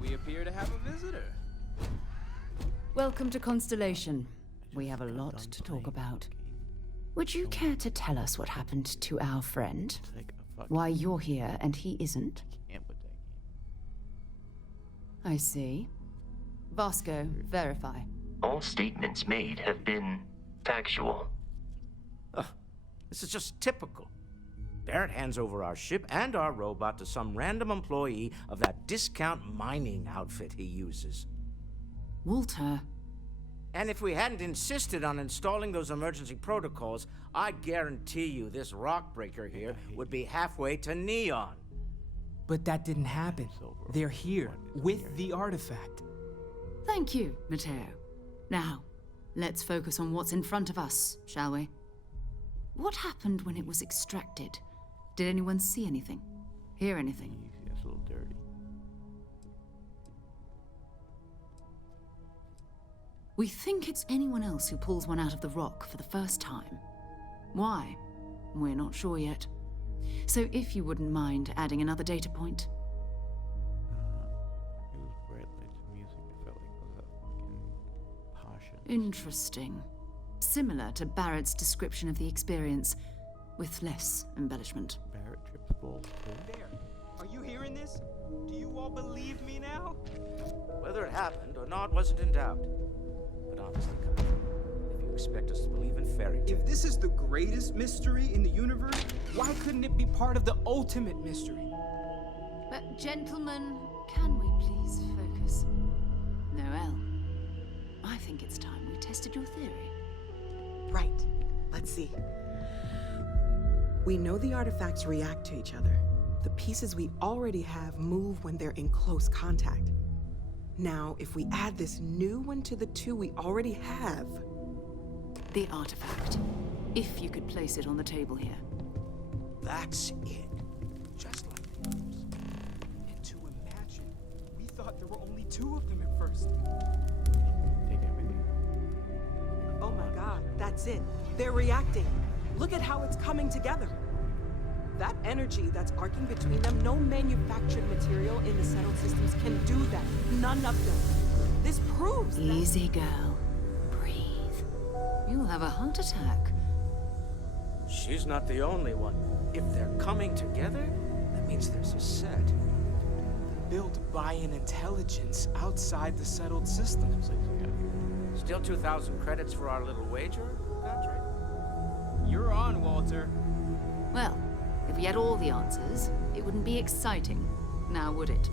We appear to have a visitor. Welcome to Constellation. We have a lot to talk about. Would you care to tell us what happened to our friend? Why you're here and he isn't? I see. Vasco, verify. All statements made have been factual. This is just typical. Barrett hands over our ship and our robot to some random employee of that discount mining outfit he uses. Walter. And if we hadn't insisted on installing those emergency protocols, I guarantee you this rock breaker here would be halfway to Neon. But that didn't happen. They're here, with the artifact. Thank you, Matteo. Now, let's focus on what's in front of us, shall we? What happened when it was extracted? Did anyone see anything? Hear anything? That's a little dirty. We think it's anyone else who pulls one out of the rock for the first time. Why? We're not sure yet. So if you wouldn't mind adding another data point. It was bright lights and music. It felt like it was a fucking passion. Interesting. Similar to Barrett's description of the experience, with less embellishment. Barrett trips balls too. There. Are you hearing this? Do you all believe me now? Whether it happened or not wasn't in doubt. But honestly, Kyle, if you expect us to believe in fairy tales... If this is the greatest mystery in the universe, why couldn't it be part of the ultimate mystery? But gentlemen, can we please focus? Noel, I think it's time we tested your theory. Right. Let's see. We know the artifacts react to each other. The pieces we already have move when they're in close contact. Now, if we add this new one to the two we already have... The artifact. If you could place it on the table here. That's it. Just like this. And to imagine, we thought there were only two of them at first. Take everything. Oh my god, that's it. They're reacting. Look at how it's coming together. That energy that's arcing between them, no manufactured material in the settled systems can do that. None of them. This proves that... Easy, girl. Breathe. You'll have a heart attack. She's not the only one. If they're coming together, that means there's a set. Built by an intelligence outside the settled systems. Still 2,000 credits for our little wager, Patrick? You're on, Walter. Well, if we had all the answers, it wouldn't be exciting, now would it?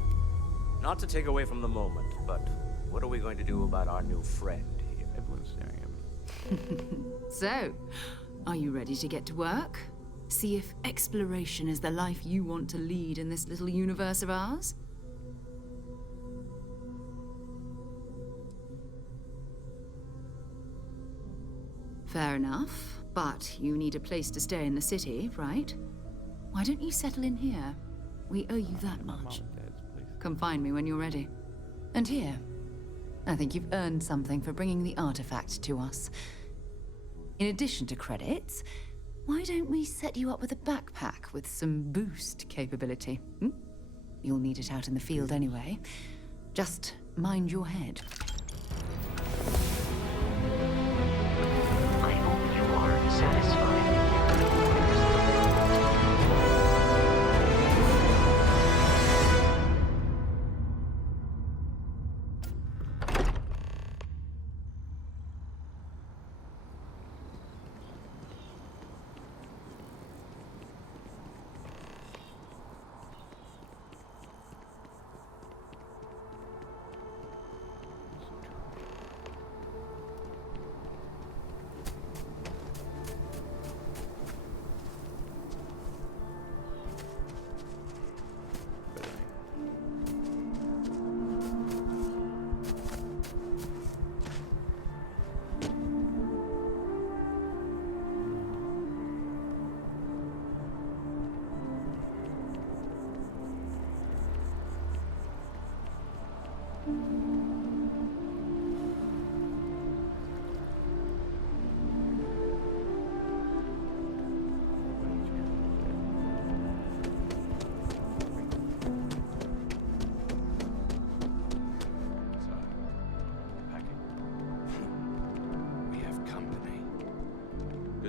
Not to take away from the moment, but what are we going to do about our new friend here? Everyone's staring at me. So, are you ready to get to work? See if exploration is the life you want to lead in this little universe of ours? Fair enough, but you need a place to stay in the city, right? Why don't you settle in here? We owe you that My mom much. and dad's place. Come find me when you're ready. And here, I think you've earned something for bringing the artifact to us. In addition to credits, why don't we set you up with a backpack with some boost capability? You'll need it out in the field anyway. Just mind your head. I hope you are satisfied.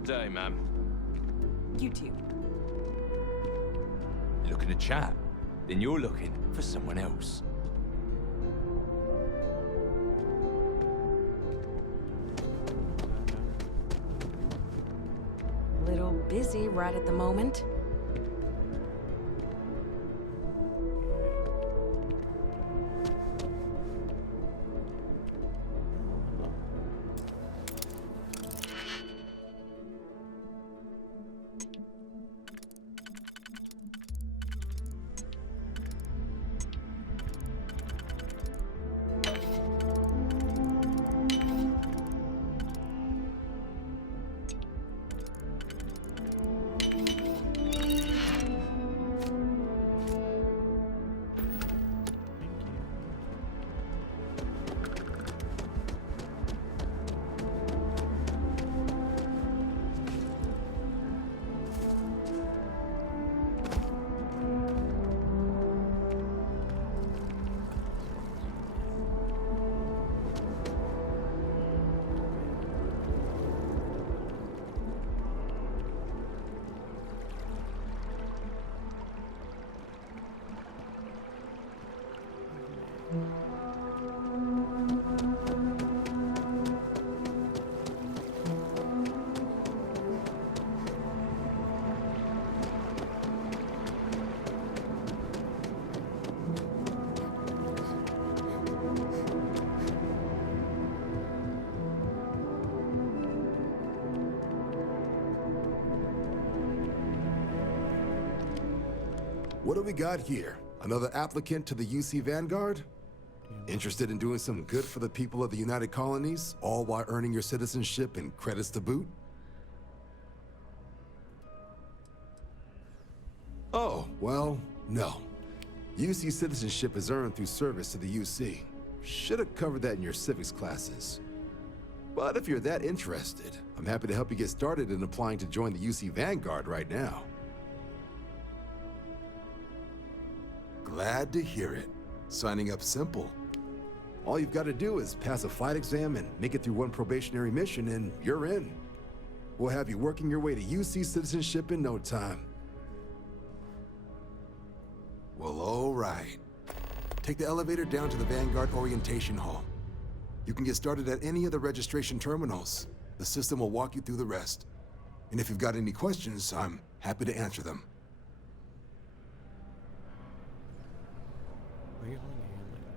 day, ma'am. You too. Looking to chat? Then you're looking for someone else. Little busy right at the moment. What do we got here? Another applicant to the UC Vanguard? Interested in doing some good for the people of the United Colonies, all while earning your citizenship and credits to boot? Oh, well, no. UC citizenship is earned through service to the UC. Should have covered that in your civics classes. But if you're that interested, I'm happy to help you get started in applying to join the UC Vanguard right now. Glad to hear it. Signing up simple. All you've got to do is pass a flight exam and make it through one probationary mission and you're in. We'll have you working your way to UC citizenship in no time. Well, all right. Take the elevator down to the Vanguard Orientation Hall. You can get started at any of the registration terminals. The system will walk you through the rest. And if you've got any questions, I'm happy to answer them. Where are you holding your hand like here?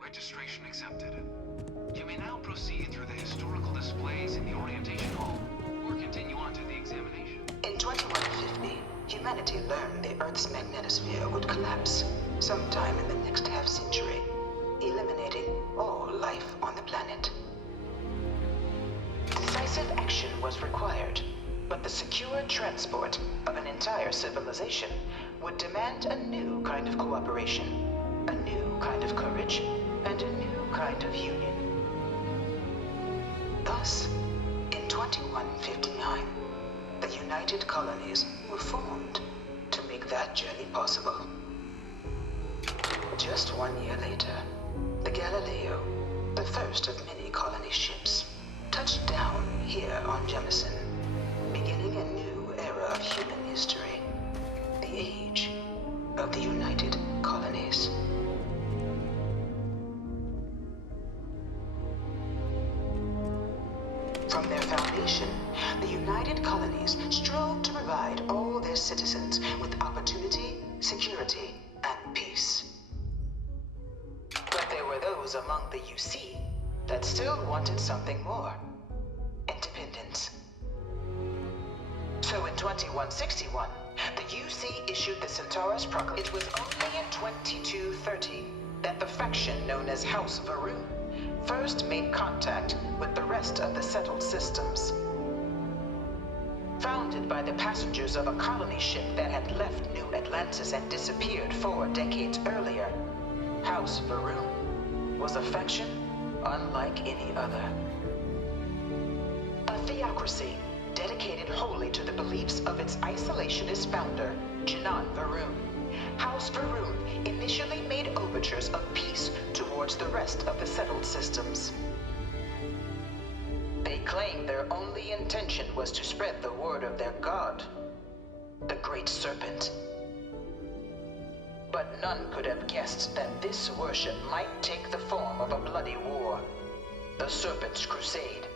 Registration accepted. You may now proceed through the historical displays in the orientation hall, or continue on to the examination. In 2150, humanity learned the Earth's magnetosphere would collapse sometime in the next half-century, eliminating all life on the planet. Decisive action was required, but the secure transport of an entire civilization would demand a new kind of cooperation, a new kind of courage, and a new kind of union. Thus, in 2159, the United Colonies were formed to make that journey possible. Just 1 year later, the Galileo, the first of many colony ships, touched down here on Jemison, beginning a new era of human history, the age of the United Colonies. From their foundation, the United Colonies strove to provide all their citizens with opportunity, security, and peace. But there were those among the UC that still wanted something more: independence. So in 2161, The UC issued the Centaurus Proclamation. It was only in 2230 that the faction known as House Varun first made contact with the rest of the settled systems. Founded by the passengers of a colony ship that had left New Atlantis and disappeared 4 decades earlier, House Varun was a faction unlike any other. A theocracy dedicated wholly to the beliefs of its isolationist founder, Janan Varun. House Varun initially made overtures of peace towards the rest of the settled systems. They claimed their only intention was to spread the word of their god, the Great Serpent. But none could have guessed that this worship might take the form of a bloody war, the Serpent's Crusade.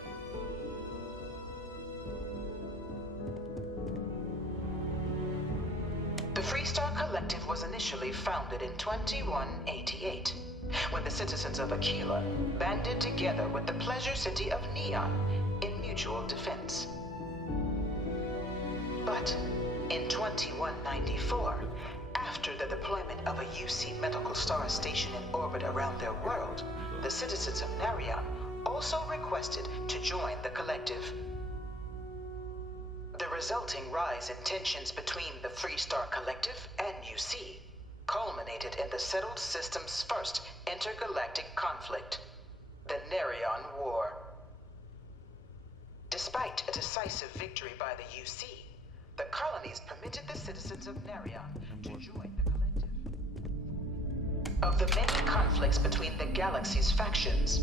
The Freestar Collective was initially founded in 2188, when the citizens of Aquila banded together with the pleasure city of Neon in mutual defense. But in 2194, after the deployment of a UC medical star station in orbit around their world, the citizens of Narion also requested to join the collective. The resulting rise in tensions between the Freestar Collective and UC culminated in the settled system's first intergalactic conflict, the Narion War. Despite a decisive victory by the UC, the colonies permitted the citizens of Narion to join the collective. Of the many conflicts between the galaxy's factions,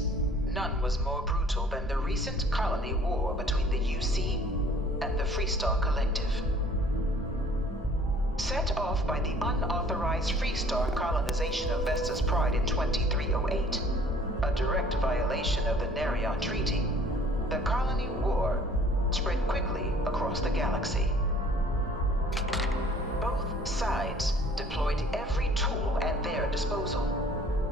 none was more brutal than the recent colony war between the UC and the Freestar Collective. Set off by the unauthorized Freestar colonization of Vesta's Pride in 2308, a direct violation of the Narion Treaty, the colony war spread quickly across the galaxy. Both sides deployed every tool at their disposal.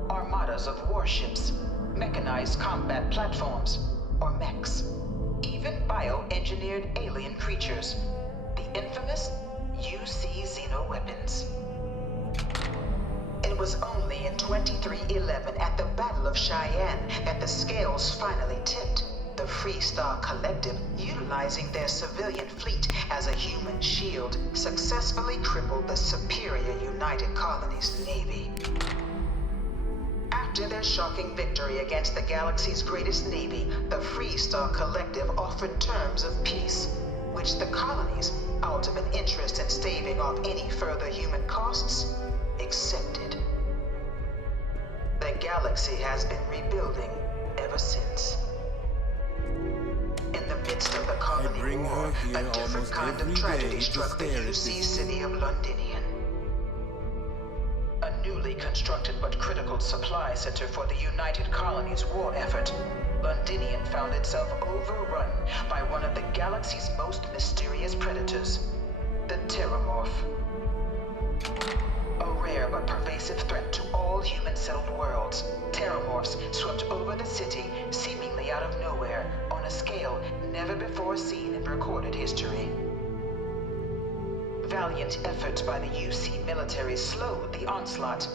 Armadas of warships, mechanized combat platforms, or mechs, even bioengineered alien creatures, the infamous UC xeno-weapons. It was only in 2311 at the Battle of Cheyenne that the scales finally tipped, the Freestar Collective, utilizing their civilian fleet as a human shield, successfully crippled the superior United Colonies Navy. After their shocking victory against the galaxy's greatest navy, the Freestar Collective offered terms of peace, which the colonies, out of an interest in staving off any further human costs, accepted. The galaxy has been rebuilding ever since. In the midst of the colony war, a different kind of tragedy struck the UC city of Londinian. A newly constructed but critical supply center for the United Colonies' war effort, Londinian found itself overrun by one of the galaxy's most mysterious predators, the Terramorph. A rare but pervasive threat to all human-settled worlds, Terramorphs swept over the city seemingly out of nowhere on a scale never before seen in recorded history. Valiant efforts by the UC military slowed the onslaught,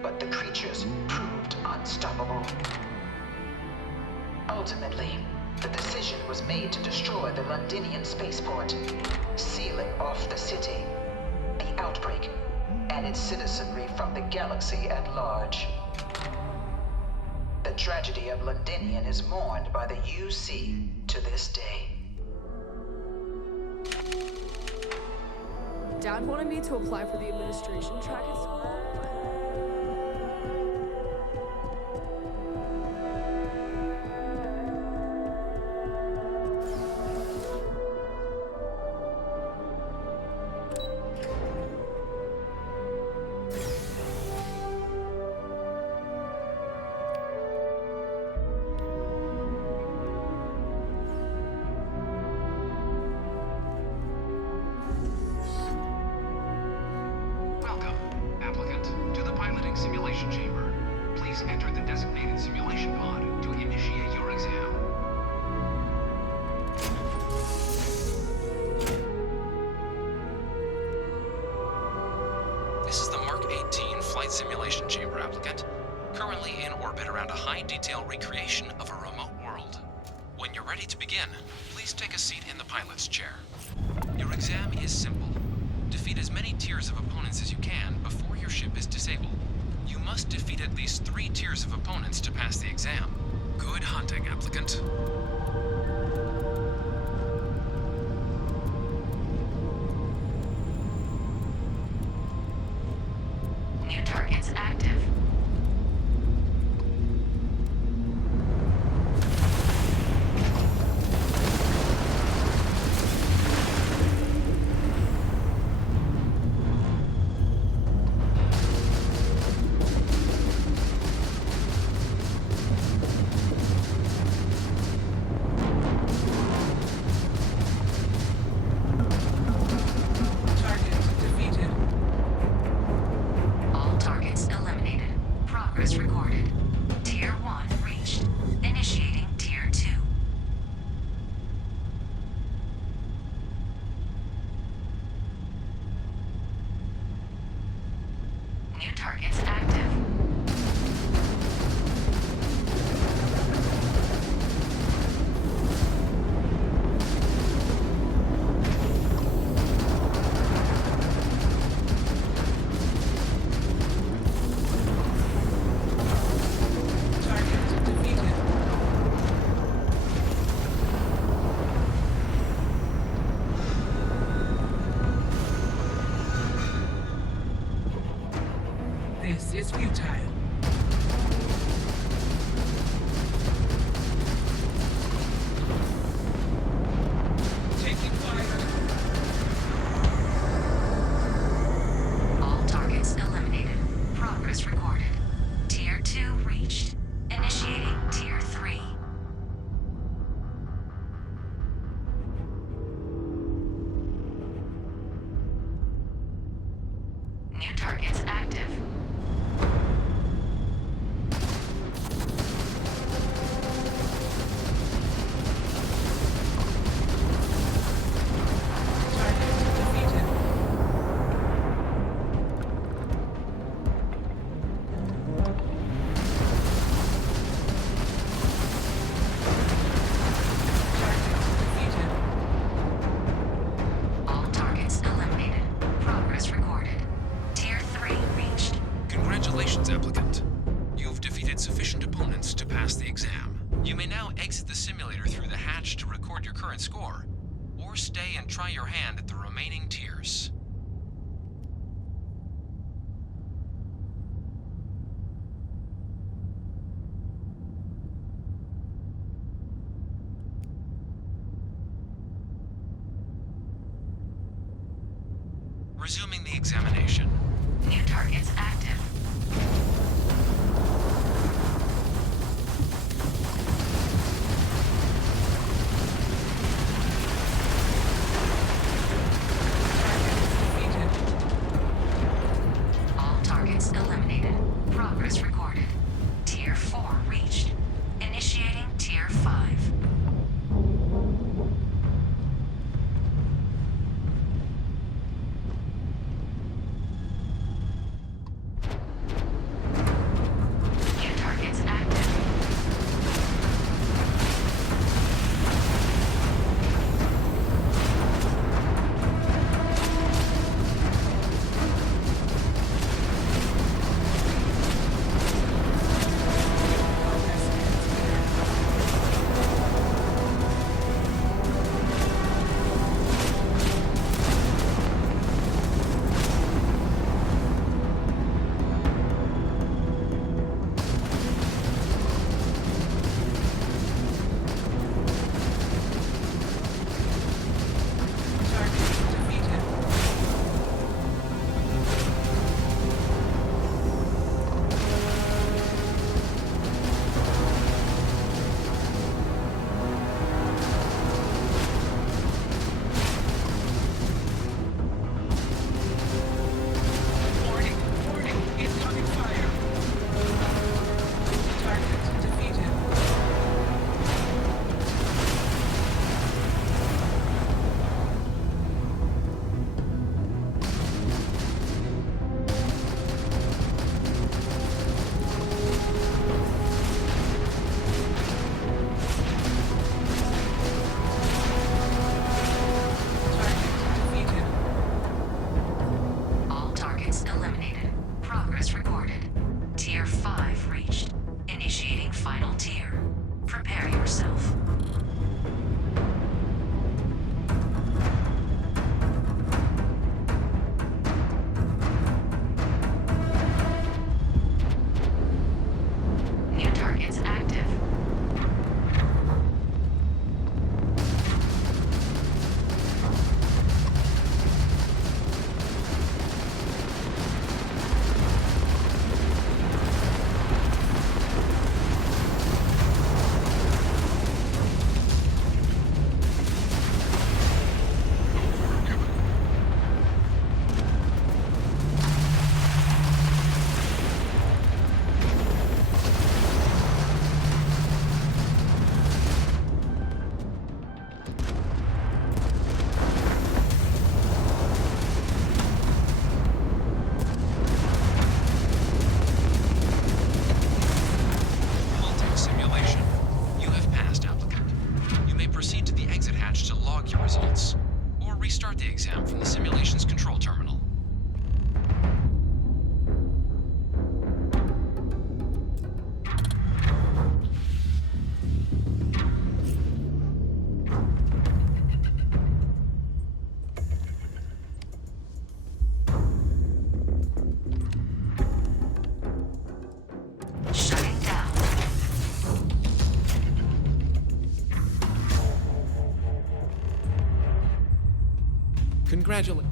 but the creatures proved unstoppable. Ultimately, the decision was made to destroy the Londinian spaceport, sealing off the city, the outbreak, and its citizenry from the galaxy at large. The tragedy of Londinian is mourned by the UC to this day. Dad wanted me to apply for the administration track at school. Welcome, applicant, to the piloting simulation chamber. Please enter the designated simulation pod to initiate your exam. simulation chamber, applicant. Currently in orbit around a high-detail recreation of a remote world. When you're ready to begin, please take a seat in the pilot's chair. Your exam is simple. Defeat as many tiers of opponents as you can before your ship is disabled. You must defeat at least 3 tiers of opponents to pass the exam. Good hunting, applicant. New targets active. All targets eliminated. Progress recorded. Tier 1 reached. Initiating Tier 2. New targets active. This is futile. Taking fire. All targets eliminated. Progress recorded. Tier 2 reached. Initiating Tier 3. New targets active. All targets eliminated. Progress recorded. Tier 3 reached. Congratulations, applicant. You've defeated sufficient opponents to pass the exam. You may now exit the simulator through the hatch to record your current score, or stay and try your hand at the remaining tiers. Resuming the examination. New targets active. All targets eliminated. Progress recorded. Tier 4 reached. Initiating Tier 5.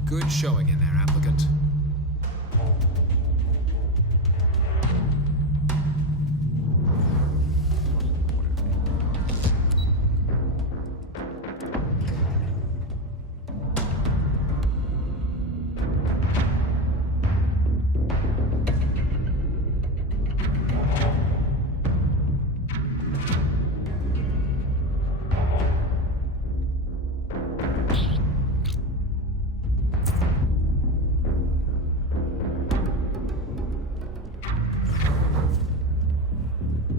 Good showing in there, applicant.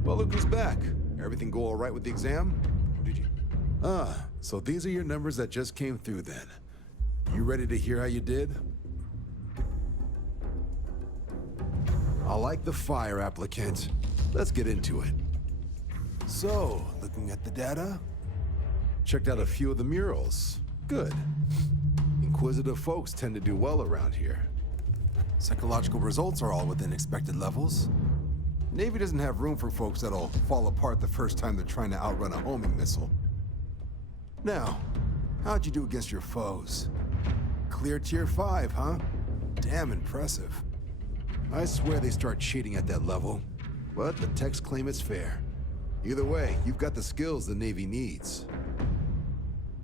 Well, look who's back. Everything go all right with the exam? Or did you? So these are your numbers that just came through then. You ready to hear how you did? I like the fire, applicant. Let's get into it. So, looking at the data, checked out a few of the murals. Good. Inquisitive folks tend to do well around here. Psychological results are all within expected levels. Navy doesn't have room for folks that'll fall apart the first time they're trying to outrun a homing missile. Now, how'd you do against your foes? Clear tier 5, huh? Damn impressive. I swear they start cheating at that level, but the techs claim it's fair. Either way, you've got the skills the Navy needs.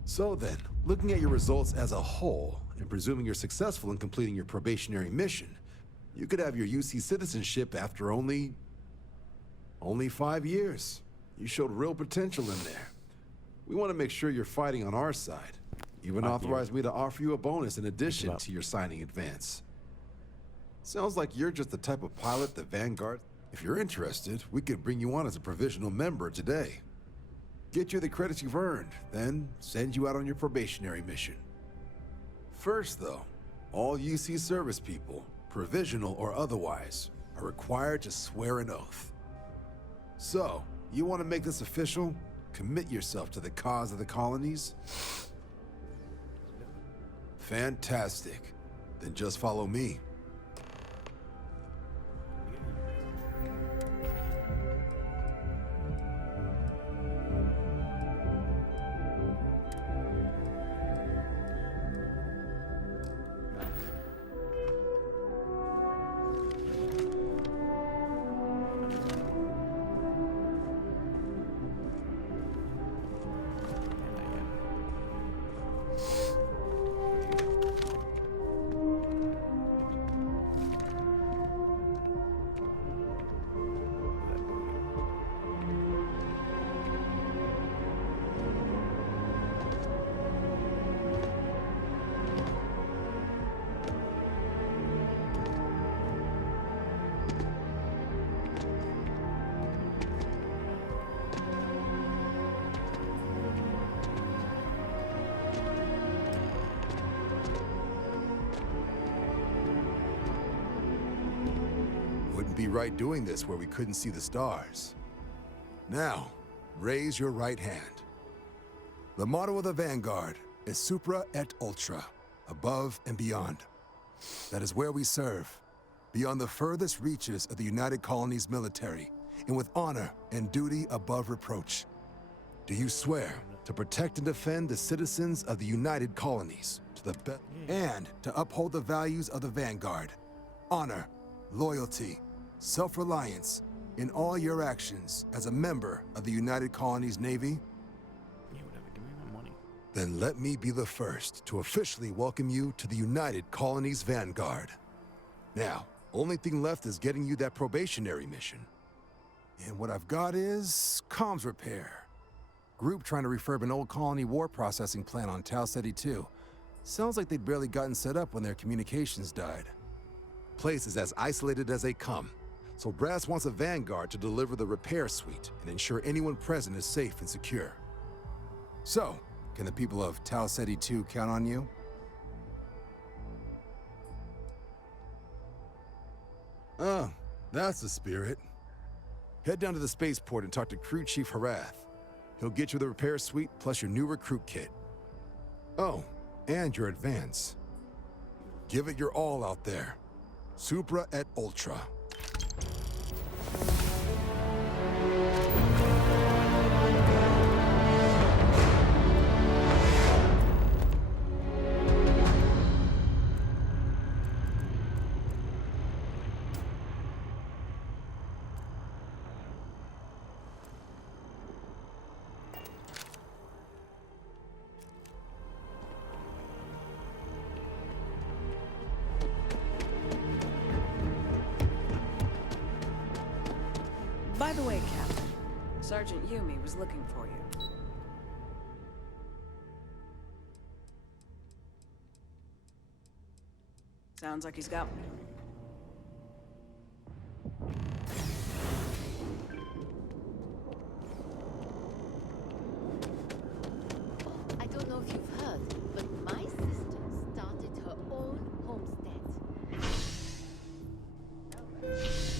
So then, looking at your results as a whole, and presuming you're successful in completing your probationary mission, you could have your UC citizenship after only 5 years. You showed real potential in there. We want to make sure you're fighting on our side. Even authorized me to offer you a bonus in addition to your signing advance. Sounds like you're just the type of pilot the Vanguard... If you're interested, we could bring you on as a provisional member today. Get you the credits you've earned, then send you out on your probationary mission. First, though, all UC service people, provisional or otherwise, are required to swear an oath. So, you want to make this official? Commit yourself to the cause of the colonies? Fantastic. Then just follow me. Be right doing this where we couldn't see the stars. Now, raise your right hand. The motto of the Vanguard is Supra et Ultra, above and beyond. That is where we serve, beyond the furthest reaches of the United Colonies military, and with honor and duty above reproach. Do you swear to protect and defend the citizens of the United Colonies to the best, and to uphold the values of the Vanguard, honor, loyalty, self-reliance in all your actions as a member of the United Colonies Navy? Yeah, whatever. Give me my money. Then let me be the first to officially welcome you to the United Colonies Vanguard. Now, only thing left is getting you that probationary mission. And what I've got is comms repair. Group trying to refurb an old colony war processing plant on Tau Ceti 2. Sounds like they'd barely gotten set up when their communications died. Place is as isolated as they come. So Brass wants a Vanguard to deliver the repair suite and ensure anyone present is safe and secure. So, can the people of Tau Ceti 2 count on you? Oh, that's the spirit. Head down to the spaceport and talk to Crew Chief Harath. He'll get you the repair suite plus your new recruit kit. Oh, and your advance. Give it your all out there. Supra et Ultra. the way, Captain, Sergeant Yumi was looking for you. Sounds like he's got one. I don't know if you've heard, but my sister started her own homestead. She's so pleasing.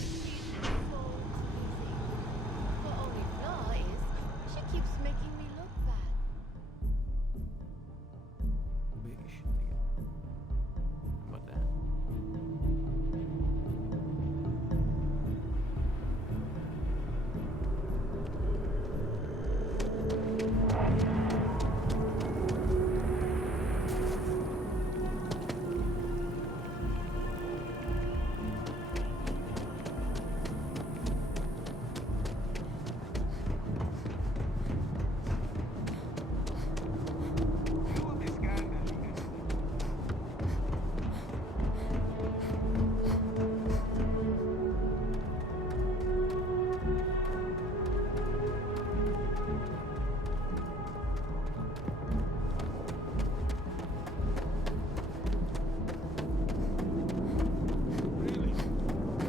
Her only flaw is she keeps making me look bad. What that?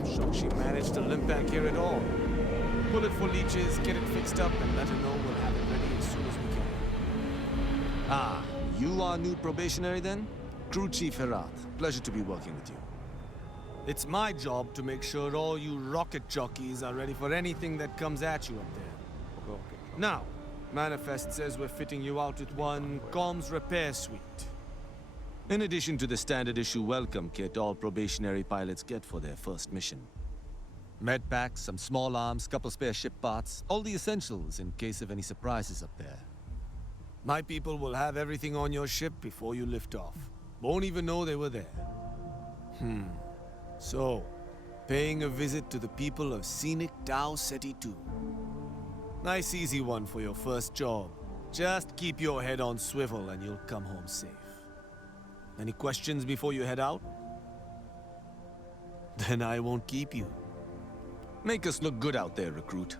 Shocked she managed to limp back here at all. Pull it for leeches, get it fixed up, and let her know we'll have it ready as soon as we can. Ah, you are new probationary then? Crew Chief Herat. Pleasure to be working with you. It's my job to make sure all you rocket jockeys are ready for anything that comes at you up there. Now, Manifest says we're fitting you out with one comms repair suite. In addition to the standard issue welcome kit all probationary pilots get for their first mission. Med packs, some small arms, couple spare ship parts, all the essentials in case of any surprises up there. My people will have everything on your ship before you lift off. Won't even know they were there. So, paying a visit to the people of scenic Tau Ceti 2. Nice easy one for your first job. Just keep your head on swivel and you'll come home safe. Any questions before you head out? Then I won't keep you. Make us look good out there, recruit.